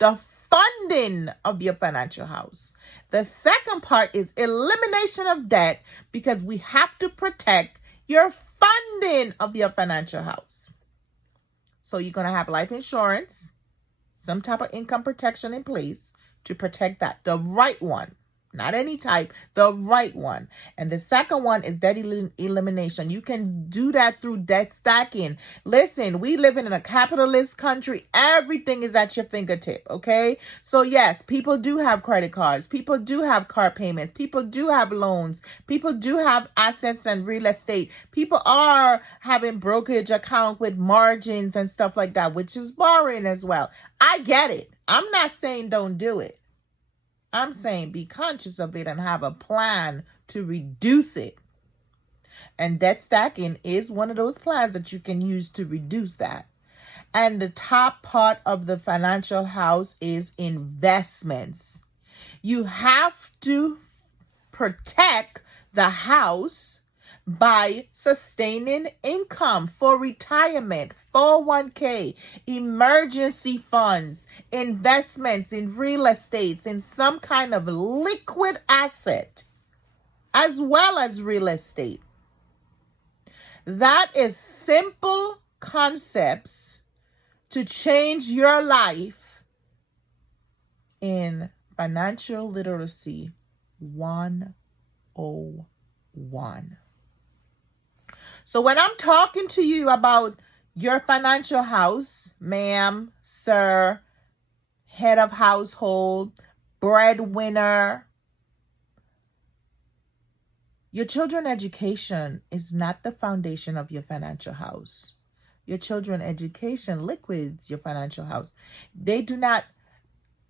the funding of your financial house. The second part is elimination of debt, because we have to protect your funding of your financial house. So you're going to have life insurance, some type of income protection in place to protect that. The right one. Not any type, the right one. And the second one is debt elimination. You can do that through debt stacking. Listen, we live in a capitalist country. Everything is at your fingertip, okay? So yes, people do have credit cards. People do have car payments. People do have loans. People do have assets and real estate. People are having brokerage account with margins and stuff like that, which is borrowing as well. I get it. I'm not saying don't do it. I'm saying be conscious of it and have a plan to reduce it. And debt stacking is one of those plans that you can use to reduce that. And the top part of the financial house is investments. You have to protect the house by sustaining income for retirement, 401k, emergency funds, investments in real estate, in some kind of liquid asset, as well as real estate. That is simple concepts to change your life in Financial Literacy 101. So when I'm talking to you about your financial house, ma'am, sir, head of household, breadwinner, your children's education is not the foundation of your financial house. Your children's education liquids your financial house. They do not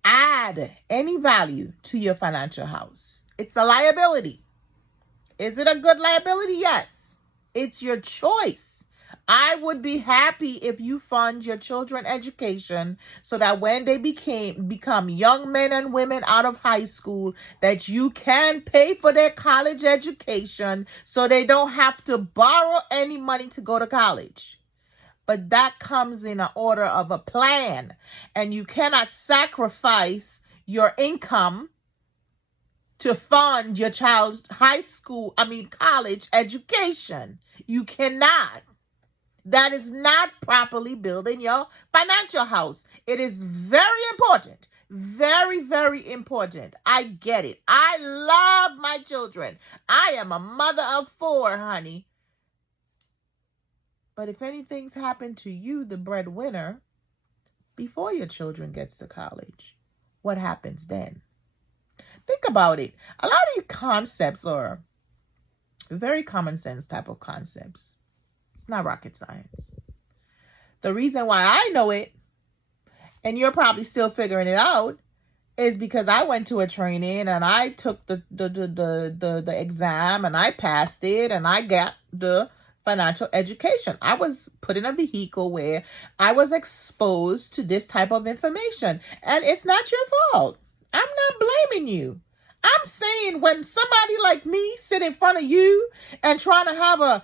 add any value to your financial house. It's a liability. Is it a good liability? Yes. It's your choice. I would be happy if you fund your children's education so that when they become young men and women out of high school, that you can pay for their college education so they don't have to borrow any money to go to college. But that comes in an order of a plan, and you cannot sacrifice your income to fund your child's college education. You cannot. That is not properly building your financial house. It is very important. Very, very important. I get it. I love my children. I am a mother of 4, honey. But if anything's happened to you, the breadwinner, before your children gets to college, what happens then? Think about it. A lot of these concepts are very common sense type of concepts. It's not rocket science. The reason why I know it, and you're probably still figuring it out, is because I went to a training and I took the exam and I passed it and I got the financial education. I was put in a vehicle where I was exposed to this type of information, and it's not your fault. I'm not blaming you. I'm saying when somebody like me sit in front of you and trying to have a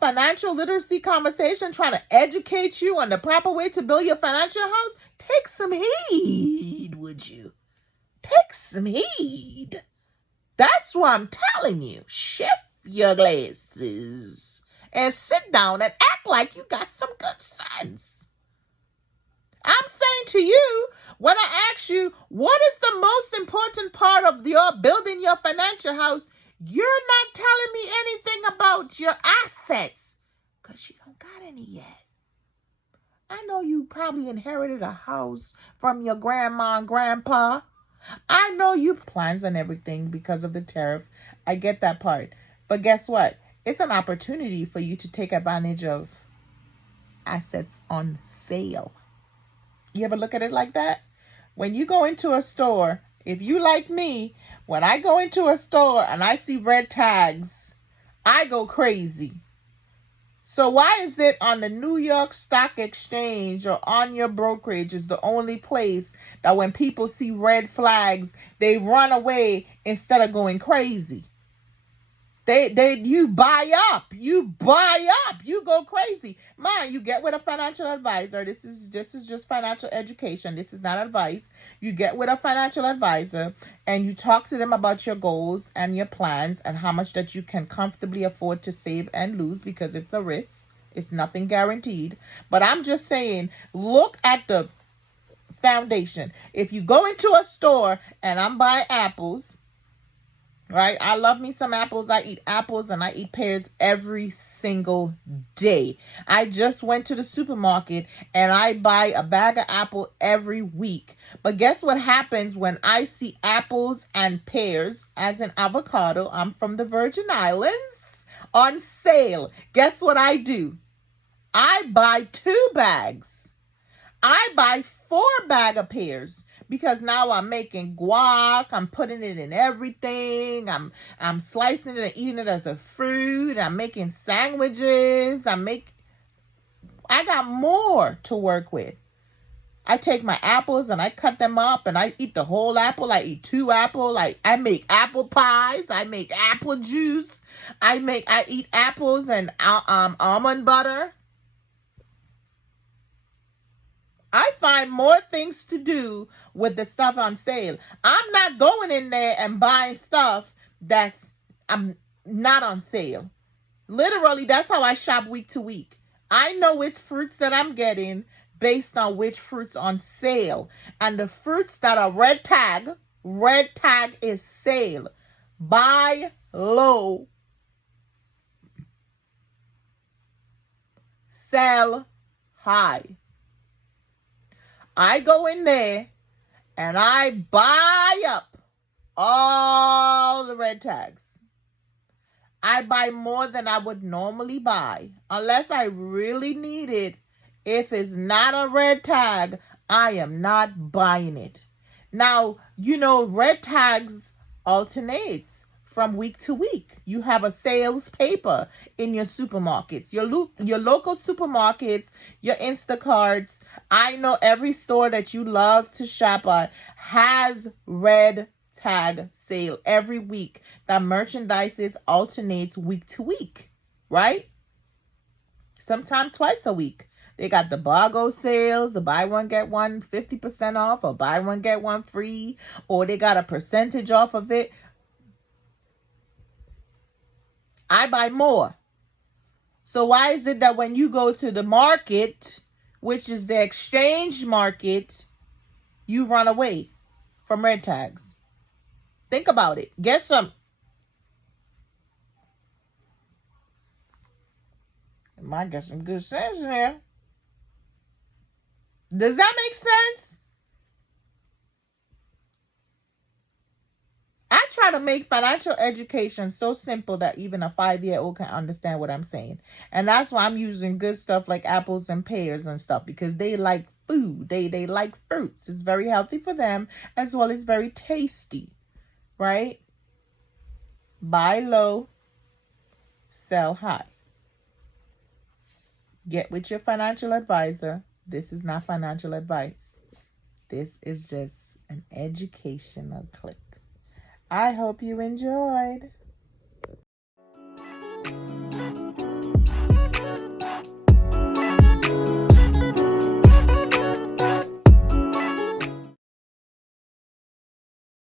financial literacy conversation, trying to educate you on the proper way to build your financial house, take some heed, would you? Take some heed. That's what I'm telling you. Shift your glasses and sit down and act like you got some good sense. I'm saying to you, when I ask you, what is the most important part of your building your financial house? You're not telling me anything about your assets because you don't got any yet. I know you probably inherited a house from your grandma and grandpa. I know you plans and everything because of the tariff. I get that part. But guess what? It's an opportunity for you to take advantage of assets on sale. You ever look at it like that? When you go into a store, if you like me, when I go into a store and I see red tags, I go crazy. So why is it on the New York Stock Exchange or on your brokerage is the only place that when people see red flags, they run away instead of going crazy? You buy up, you go crazy. Man, you get with a financial advisor. This is just financial education. This is not advice. You get with a financial advisor and you talk to them about your goals and your plans and how much that you can comfortably afford to save and lose, because it's a risk. It's nothing guaranteed. But I'm just saying, look at the foundation. If you go into a store and I'm buying apples, right? I love me some apples. I eat apples and I eat pears every single day. I just went to the supermarket and I buy a bag of apple every week. But guess what happens when I see apples and pears, as in avocado, I'm from the Virgin Islands, on sale? Guess what I do? I buy 2 bags. I buy 4 bags of pears, because now I'm making guac. I'm putting it in everything. I'm slicing it and eating it as a fruit. I'm making sandwiches. I got more to work with. I take my apples and I cut them up and I eat the whole apple. I eat 2 apples. I make apple pies. I make apple juice. I eat apples and almond butter. I find more things to do with the stuff on sale. I'm not going in there and buying stuff that's not on sale. Literally, that's how I shop week to week. I know which fruits that I'm getting based on which fruits on sale. And the fruits that are red tag is sale. Buy low, sell high. I go in there and I buy up all the red tags. I buy more than I would normally buy, unless I really need it. If it's not a red tag, I am not buying it. Now, red tags alternates from week to week. You have a sales paper in your supermarkets, your local supermarkets, your Instacarts. I know every store that you love to shop at has red tag sale every week. That merchandise alternates week to week, right? Sometimes twice a week. They got the BOGO sales, the buy one, get one 50% off, or buy one, get one free, or they got a percentage off of it. I buy more. So why is it that when you go to the market, which is the exchange market, you run away from red tags? Think about it. Get some. I might get some good sense in there. Does that make sense? I try to make financial education so simple that even a 5-year-old can understand what I'm saying. And that's why I'm using good stuff like apples and pears and stuff, because they like food. They like fruits. It's very healthy for them, as well as very tasty, right? Buy low, sell high. Get with your financial advisor. This is not financial advice. This is just an educational clip. I hope you enjoyed.